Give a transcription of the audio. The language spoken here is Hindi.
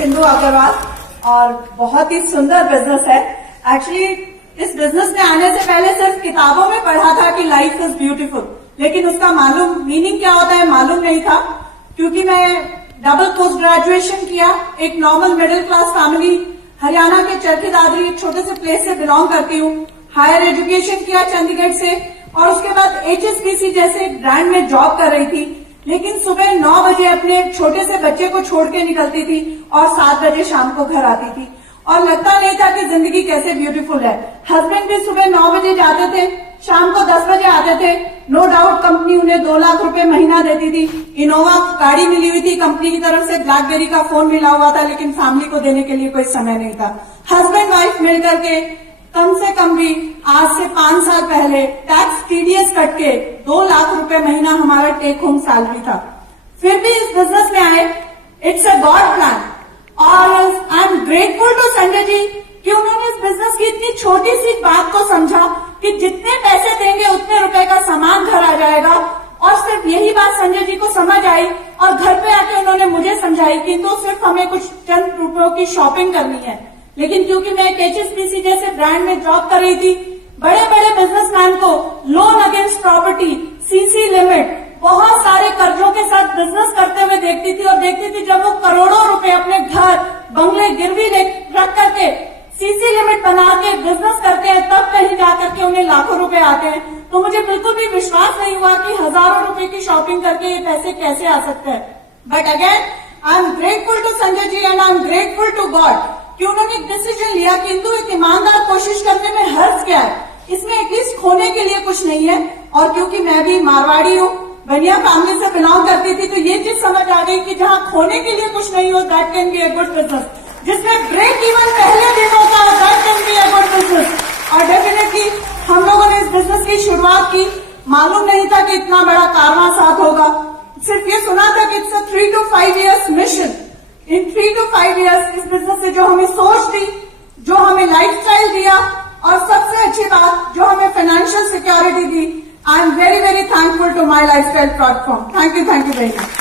इंदु अग्रवाल और बहुत ही सुंदर बिजनेस है। एक्चुअली इस बिजनेस में आने से पहले सिर्फ किताबों में पढ़ा था कि लाइफ इज ब्यूटीफुल, लेकिन उसका मालूम मीनिंग क्या होता है मालूम नहीं था। क्योंकि मैं डबल पोस्ट ग्रेजुएशन किया, एक normal middle class family, Haryana के चरखी दादरी एक छोटे से प्लेस से बिलोंग करती हूँ। हायर एजुकेशन किया चंडीगढ़ से और उसके बाद HSBC जैसे ब्रांड में जॉब कर रही थी। लेकिन सुबह 9 बजे अपने छोटे से बच्चे को छोड़ के निकलती थी और 7 बजे शाम को घर आती थी और लगता नहीं था कि जिंदगी कैसे ब्यूटीफुल है। हस्बैंड भी सुबह 9 बजे जाते थे, शाम को 10 बजे आते थे। नो डाउट कंपनी उन्हें 2 लाख रुपए महीना देती थी। इनोवा गाड़ी मिली हुई थी कंपनी की तरफ से, ब्लैकबेरी का फोन मिला हुआ था, लेकिन फैमिली को देने के लिए कोई समय नहीं था। हस्बैंड वाइफ मिलकर के कम से कम भी आज से 5 साल पहले टैक्स TDS कट के 2 लाख रुपए महीना हमारा टेक होम सैलरी था। फिर भी इस बिजनेस में आए। इट्स अ गॉड प्लान और I am grateful to Sanjay ji कि उन्होंने इस बिजनेस की इतनी छोटी सी बात को समझा कि जितने पैसे देंगे उतने रुपए का सामान घर आ जाएगा। और सिर्फ यही बात संजय जी को समझ आई और घर पे आके उन्होंने मुझे समझाई कि तो सिर्फ हमें कुछ चंद रुपयों की शॉपिंग करनी है। लेकिन क्योंकि मैं एक HSBC जैसे ब्रांड में जॉब कर रही थी, बड़े बड़े बिजनेसमैन को loan against property, CC limit, बहुत सारे कर्जों के साथ बिजनेस करते हुए देखती थी और देखती थी जब वो करोड़ों रुपए अपने घर बंगले गिरवी रख करके CC लिमिट बना के बिजनेस करते हैं, तब कहीं जाकर के उन्हें लाखों रुपए आते हैं। तो मुझे बिल्कुल भी विश्वास नहीं हुआ कि हजारों रुपए की शॉपिंग करके ये पैसे कैसे आ सकते हैं। But again I am grateful to Sanjay ji and I am grateful to God कि उन्होंने एक डिसीजन लिया कि इंदु एक ईमानदार कोशिश करने में हर्ज क्या है, इसमें एटलीस्ट खोने के लिए कुछ नहीं है। और क्योंकि मैं भी मारवाड़ी हूँ, बनिया फैमिली से बिलोंग करती थी, तो ये चीज समझ आ गई कि जहाँ खोने के लिए कुछ नहीं हो that can be a good business. जिसमें ब्रेक इवन पहले दिन होता है that can be a good business. और डेफिनेटली हम लोगों ने इस बिजनेस की शुरुआत की, मालूम नहीं था कि इतना बड़ा कारवां साथ होगा। सिर्फ ये सुना था कि it's a 3 to 5 years mission. In 3 to 5 years इस बिजनेस से जो हमें सोच दी, जो हमें लाइफस्टाइल दिया और सबसे अच्छी बात जो हमें फाइनेंशियल सिक्योरिटी दी, I am very very thankful to my lifestyle platform. Thank you very much.